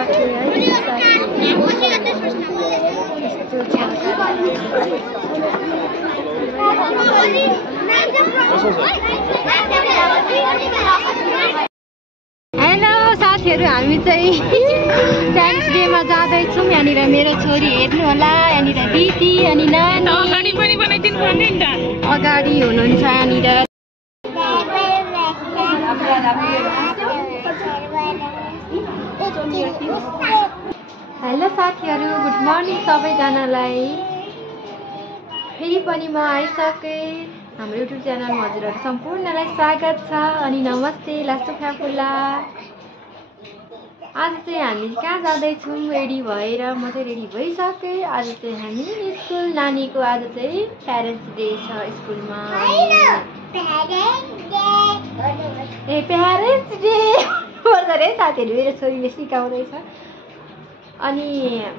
सके है हेलो साथीहरु हामी चाहिँ प्यारेन्ट्स डेमा जाँदैछौँ। यहाँनिर मेरो छोरी हेर्नु होला, यहाँनिर दिदी अनि नानी अगाडि पनि बनाइदिनु पर्ने नि त, अगाडि हुनुहुन्छ यहाँनिर। हेलो साथीहरु, गुड मर्निङ सबैजनालाई। फेरि पनि म आइसकेँ। हाम्रो युट्युब च्यानलमा हजुरहरू सम्पूर्णलाई स्वागत छ अनि नमस्ते लासु फ्याफुल्ला। आज चाहिँ हामी कहाँ जाँदैछौँ रेडी भएर, म चाहिँ रेडी भइसकेँ। आज चाहिँ हामी स्कुल, नानीको आज चाहिँ प्यारेन्ट्स डे छ स्कुलमा। ए प्यारेन्ट्स डे भन्छ रे साथीहरू, मेरो छोरीले सिकाउँदैछ। अनि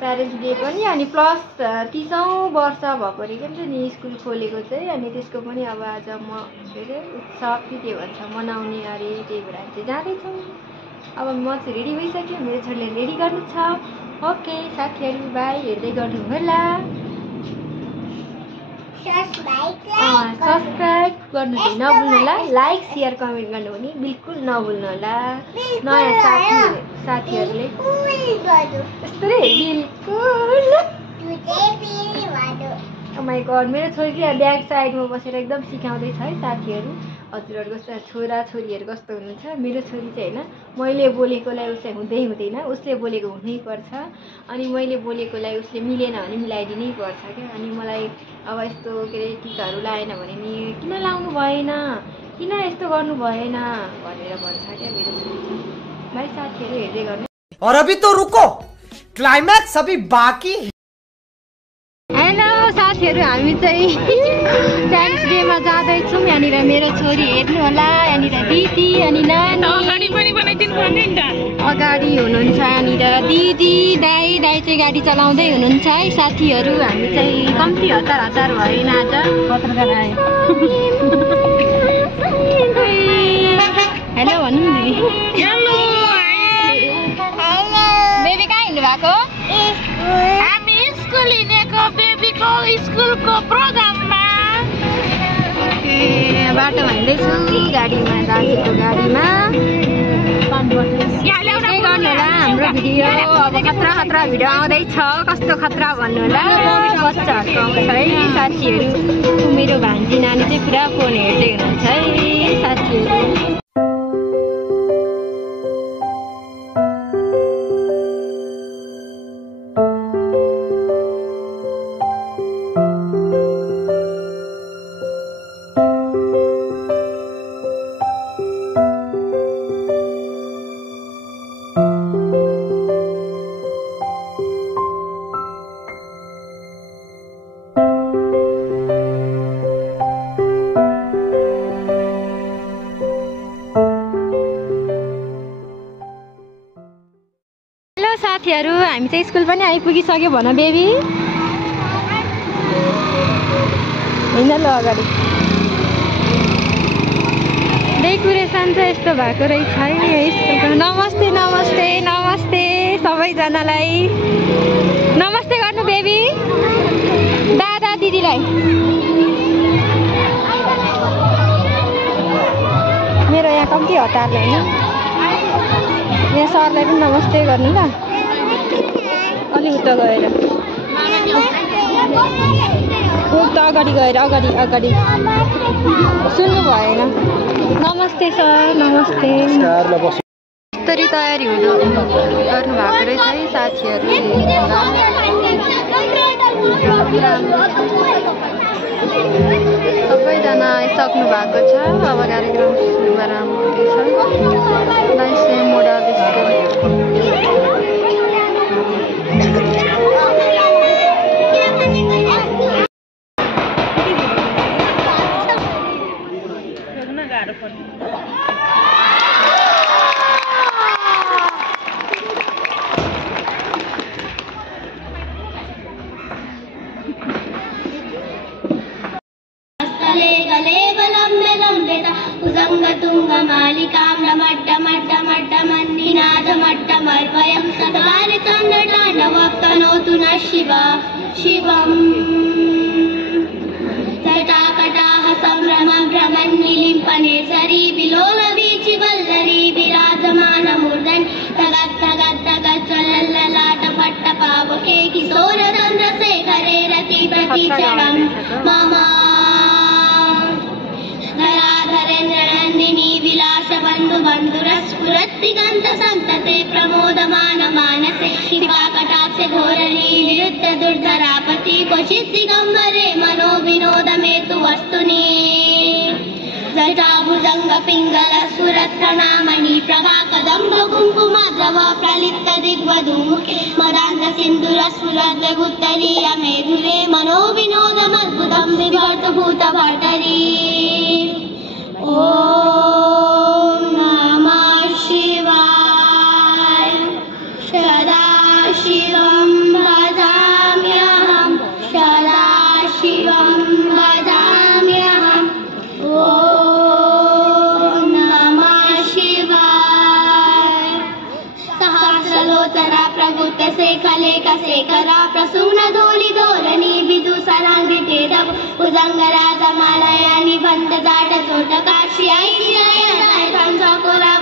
प्यारेन्ट्स डे पनि अनि प्लस 30औं वर्ष भएको अरे के नि स्कुल खोलेको चाहिँ। अनि त्यसको पनि अब आज म के अरे उत्सव कि के भन्छ मनाउने अरे, त्यही भएर हामी चाहिँ जाँदैछौँ। अब म चाहिँ रेडी भइसक्यो, मेरो छोरीले रेडी गर्नु छ। ओके साथीहरू बाई, हेर्दै गर्नु होला। सब्सक्राइब गर्नु चाहिँ नभुल्नु होला, लाइक सेयर कमेन्ट गर्नु पनि बिल्कुल नभुल्नु होला। नयाँ साथीहरूले यस्तै बिल्कुल। माई गड, मेरो छोरी चाहिँ ब्याक साइडमा बसेर एकदम सिकाउँदैछ है साथीहरू। हजुरहरू कस्तो छोरा छोरीहरू कस्तो हुनुहुन्छ। मेरो छोरी चाहिँ होइन, मैले बोलेकोलाई उसलाई हुँदै हुँदैन, उसले बोलेको हुनैपर्छ। अनि मैले बोलेकोलाई उसले मिलेन भने मिलाइदिनै पर्छ क्या। अनि मलाई अब यस्तो के अरे टिकाहरू लाएन भने नि किन लाउनु भएन, किन यस्तो गर्नु भएन भनेर भन्छ क्या मेरो छोरी। भाइ साथीहरू हेर्दै गर्नु। और अभी तो रुको, क्लाइमैक्स अभी बाकी। हेलो साथीहरू, हामी चाहिँ प्यारेन्ट्स डेमा जाँदैछौँ। यहाँनिर मेरो छोरी हेर्नु होला, यहाँनिर दिदी अनि नानी अगाडि पनि बनाइदिनु पर्ने नि त, अगाडि हुनुहुन्छ यहाँनिर दिदी दाई चाहिँ गाडी चलाउँदै हुनुहुन्छ है साथीहरू। हामी चाहिँ कम्ती हतार भएन आज, पत्रकार आयो। हेलो भन्नु नि दिदी। हेलो बेबी कहाँ हिँड्नु भएको? हामी स्कुल हिँडेको, बेबीको स्कुलको प्रोग्राममा। बाटोमा हिँड्दैछु, गाडीमा, दाजुको गाडीमा। गर्नु होला हाम्रो भिडियो। अब खतरा भिडियो आउँदैछ, कस्तो खतरा भन्नु होला। बच्चाहरूको आउँछ है साथीहरू। मेरो भान्जी नानी चाहिँ पुरा फोन हेर्दै हुनुहुन्छ है साथीहरू। साथीहरू हामी चाहिँ स्कुल पनि आइपुगिसक्यो भन बेबी। हिँड ल अगाडि। डेकोरेसन चाहिँ यस्तो भएको रहेछ है स्कुलको। नमस्ते नमस्ते नमस्ते सबैजनालाई, नमस्ते गर्नु बेबी, दादा दिदीलाई। मेरो यहाँ कम्ती हतारले होइन, यहाँ सरलाई पनि नमस्ते गर्नु ल। अलि उता गएर उता अगाडि गएर अगाडि सुन्नु भएन। नमस्ते सर, नमस्ते। यस्तरी तयारी गर्नु भएको रहेछ है साथीहरू। सबैजना आइसक्नु भएको छ। अब कार्यक्रम सुरु राम्रो हुँदैछ। मोडल स्कुल तुंग मालिकां डमड्डमड्डमड्डम भट्टमर्पयं सदारे चन्द्रताण्डवतनोतु नः शिवम् जटाकटाः सम्भ्रमं भ्रमन्निलिम्पने सरी विलोलवीचि वल्लरी विराजमानमूर्धन् तगत् तगत् तगत् ज्वलल्ललाट पट्टपावके किशोर चन्द्रशेखरे रति प्रतीक्षणं मम धराधरेन्द्रनन्दिनी विलास बन्धु बन्धुरस्फुरत्तिगन्त सन्तते प्रमोदमान मानसे शिवाकटाक्ष धोरणी विरुद्ध दुर्धरापति क्वचित् दिगम्बरे मनो विनोदमेतु वस्तुनि जटाभुजङ्ग पिङ्गल सुरत्ननामणि प्रभा कदम्ब कुङ्कुमाद्रव प्रलिप्त दिग्वधूमुखे मदान्त सिन्दूरस्फुरद्वगुत्तरीय मेधुरे मनो विनोदमद्भुतं विवर्तभूतभर्तरी ॐ नमः शिवाय सदाशिवं भजाम्यहं सदाशिवं भजाम्यहम् ॐ नमः शिवाय सहस्रलोचना प्रभुत्तशेखलेखशेखरा प्रसूनधूलिधोरणी विदुषराङ्घ्रितेदव भुजङ्गराजमालया निबन्धजाटचोटका श्रियाय श्रियाय पञ्चकोला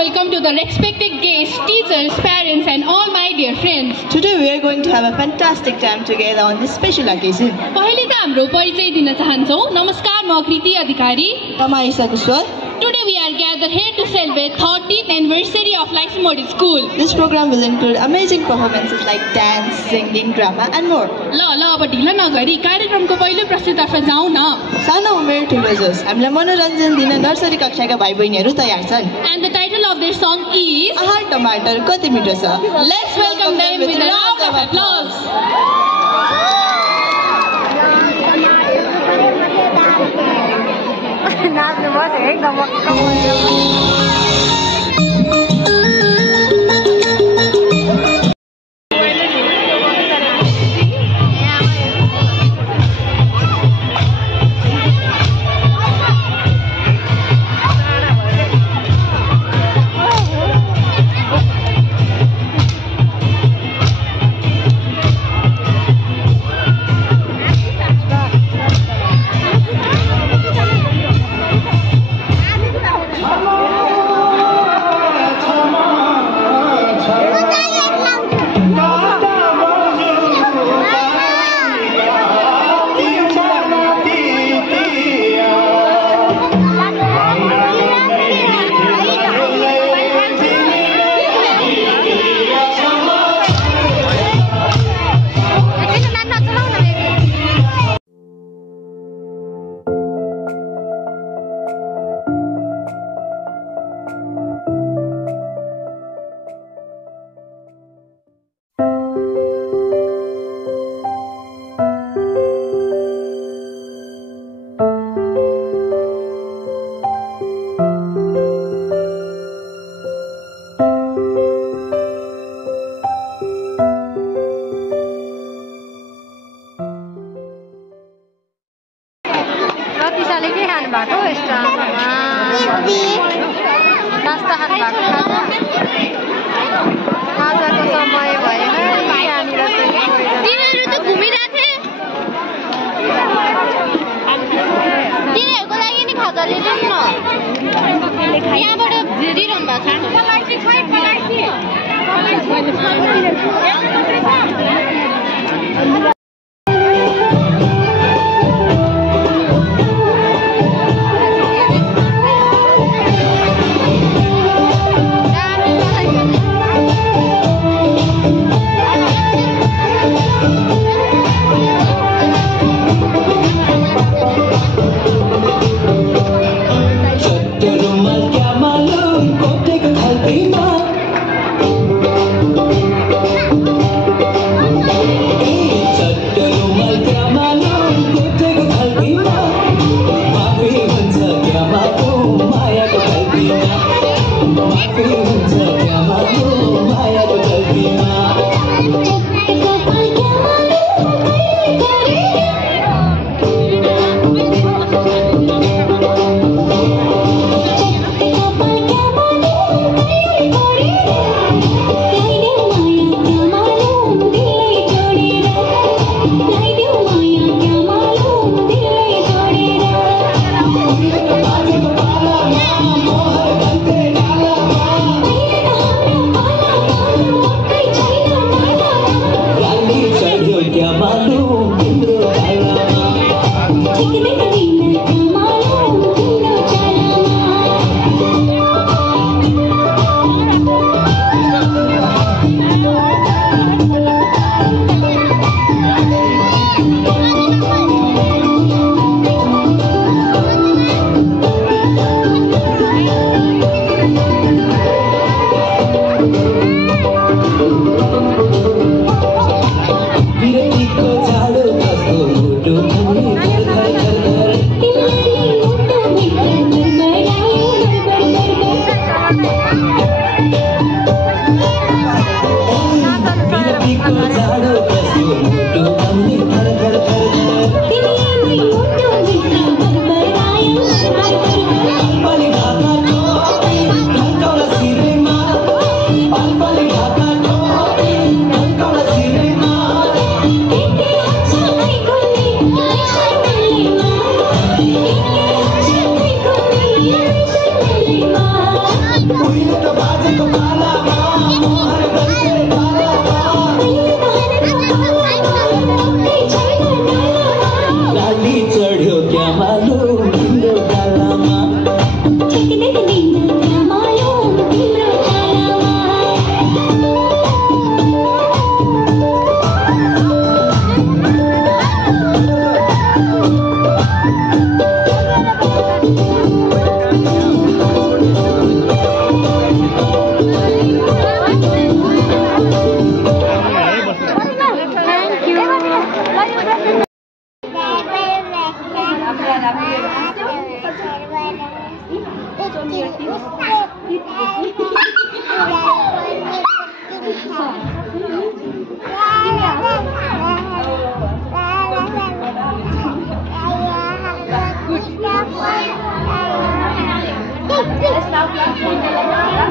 welcome to the respected guests, teachers, parents and all my dear friends. Today we are going to have a fantastic time together on this special occasion. पहिले त हाम्रो परिचय दिन चाहन्छौं। नमस्कार, म कृति अधिकारी। म Isha कुशवाल। Today we are gathered here to celebrate 30th anniversary of Lakshmi Model School. This program will include amazing performances like dance, singing, drama and more. ल अब ढिला नगरी कार्यक्रमको पहिलो प्रस्तुतितर्फ जाउँ न। सानो उमेर ठुलो जोस, हामीलाई मनोरञ्जन दिन नर्सरी कक्षाका भाइ बहिनीहरू तयार छन्। And the title of their song is आहार टमाटर कति मिठो छ। Let's welcome them with a round of applause. नाच्नु पर्छ एकदम भएको खाजाको समय भयो यहाँनिर तिनीहरू त घुमिरहेको थिए तिनीहरूको लागि नि खाजा लिएर न यहाँबाट दिइरहनु भएको छ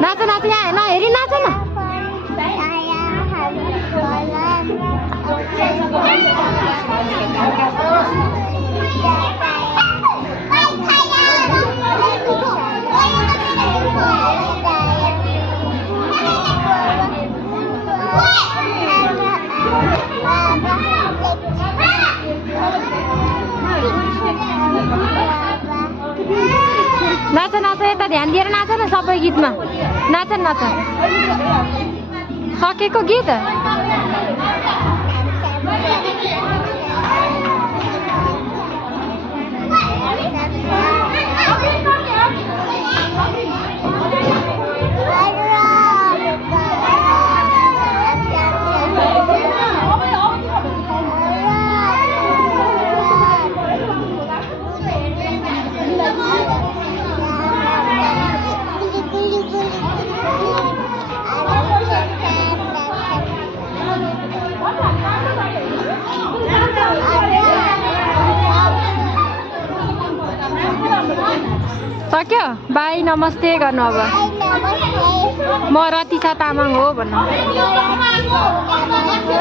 नाच नाच यहाँ न हेरी नाच न नाच नाच यता ध्यान दिएर नाच न सबै गीतमा नाच नाच सकेको गीत सक्यो बाई नमस्ते गर्नु अब म रतिसा तामाङ हो भन्न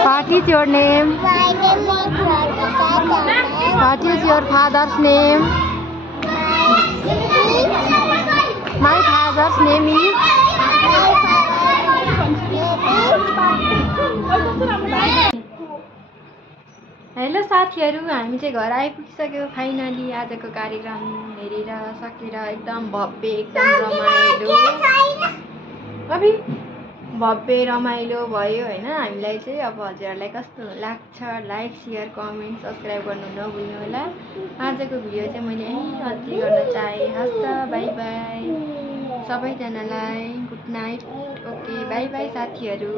What is your name? What is your father's name? My father's name is hello साथीहरू हामी चाहिँ घर आइपुगिसक्यो फाइनली आजको कार्यक्रम हेरेर सकेर एकदम भव्य एकदम रमाइलो भव्य रमाइलो भयो हैन हामीलाई चाहिँ अब हजुरहरुलाई कस्तो लाग्छ लाइक शेयर कमेन्ट सब्स्क्राइब गर्नु नभुल्नु होला आजको भिडियो चाहिँ मैले यही अन्त्य गर्न चाहे हस्त बाइ बाइ सबैजनालाई good night okay bye bye साथीहरू